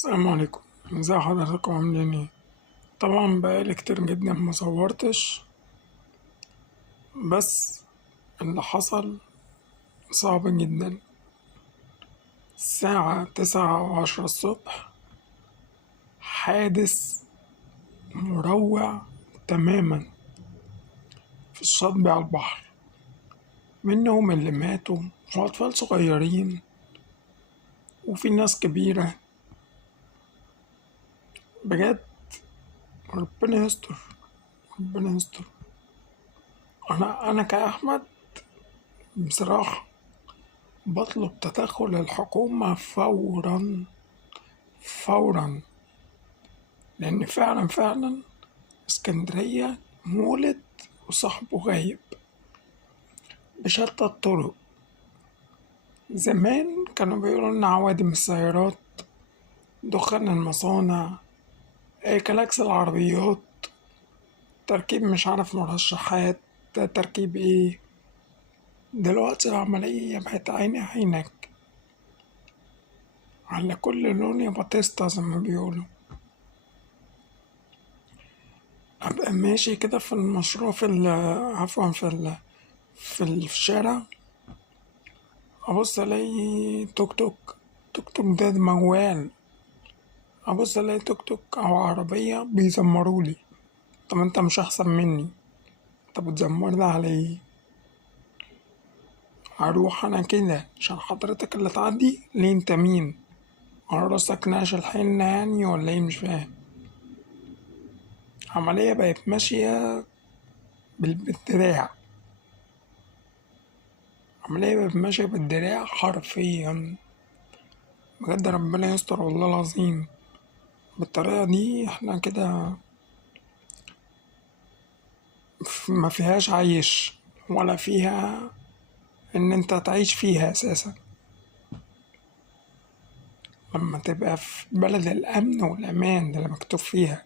السلام عليكم. ازي حضراتكم عاملين ايه؟ طبعا بقالي كتير جدا ما صورتش، بس اللي حصل صعب جدا. الساعة 9:10 الصبح حادث مروع تماما في الشاطئ على البحر، منهم اللي ماتوا وأطفال صغيرين وفي ناس كبيرة. بجد ربنا يستر، ربنا يستر. أنا كأحمد بصراحة بطلب تدخل الحكومة فورا فورا، لأن فعلا اسكندرية مولد وصاحبه غايب بشتى الطرق. زمان كانوا بيقولوا لنا عوادم السيارات، دخان المصانع، كلاكس العربيات، تركيب مش عارف مرشحات، ده تركيب ايه. دلوقتي العملية بقت عيني عينك، على كل لون يا باتيستا زي ما بيقولوا. أبقى ماشي كده في المشروع عفوا في الشارع، أبص ألاقي توك توك ده موال. أبص ألاقي توك توك أو عربية بيزمرولي. طب أنت مش أحسن مني؟ طب بتزمرني على إيه؟ هروح أنا كده عشان حضرتك اللي تعدي؟ ليه أنت مين؟ على راسك نعش الحنة يعني ولا إيه؟ مش فاهم. عملية بقت ماشية بالدراع، عملية بقت ماشية بالدراع حرفيا. بجد ربنا يستر والله العظيم. بالطريقة دي احنا كده ما فيهاش عيش، ولا فيها ان انت تعيش فيها اساسا. لما تبقى في بلد الامن والامان، ده اللي مكتوب فيها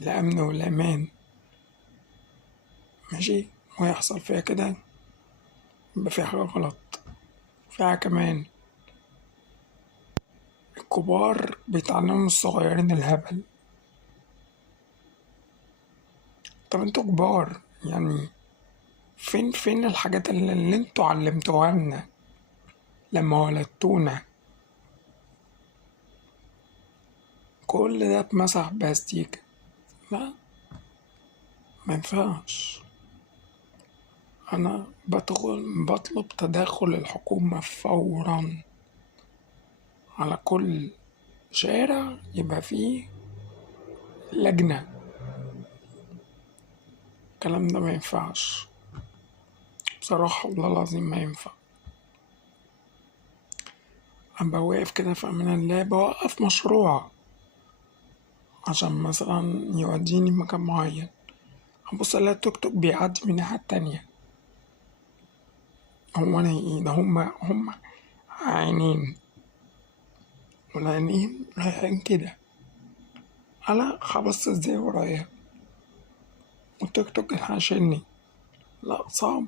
الامن والامان، ماشي، ويحصل فيها كده، يبقى فيها حاجة غلط. فيها كمان الكبار بيتعلموا من الصغيرين الهبل. طب انتوا كبار يعني، فين الحاجات اللي انتوا علمتوها لنا لما ولدتونا؟ كل ده اتمسح باستيكة. لا، ما ينفعش. أنا بطلب تدخل الحكومة فورا. على كل شارع يبقى فيه لجنة. الكلام ده ما ينفعش بصراحة، والله العظيم ما ينفع. أبقى واقف كده في أمان الله، بوقف مشروع عشان مثلا يوديني مكان معين، أبص ألاقي التوك توك بيعدي من الناحية التانية. هو أنا إيه ده؟ هما عينين، والعينين رايحين كده، أنا خبصت ازاي ورايا والتوك توك هيحاشرني؟ لا، صعب.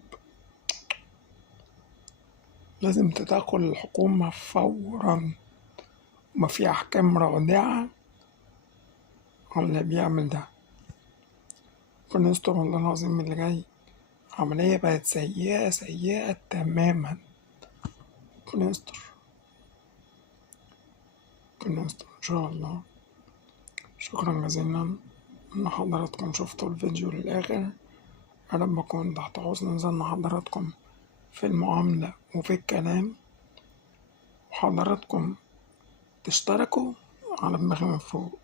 لازم تدخل الحكومة فورا، وما في أحكام رادعة على اللي بيعمل ده. ربنا يستر والله العظيم من اللي جاي. عملية بقت سيئة سيئة تماما. ربنا يستر، ربنا يستر إن شاء الله. شكرا جزيلا إن حضراتكم شفتوا الفيديو للآخر. يا رب أكون تحت حسن ظن حضراتكم في المعاملة وفي الكلام، وحضراتكم تشتركوا على دماغي من فوق.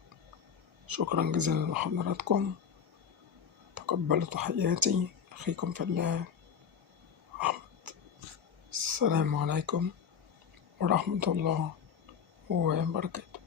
شكرا جزيلا لحضراتكم. تقبلوا تحياتي، أخيكم في الله أحمد. السلام عليكم ورحمة الله وبركاته.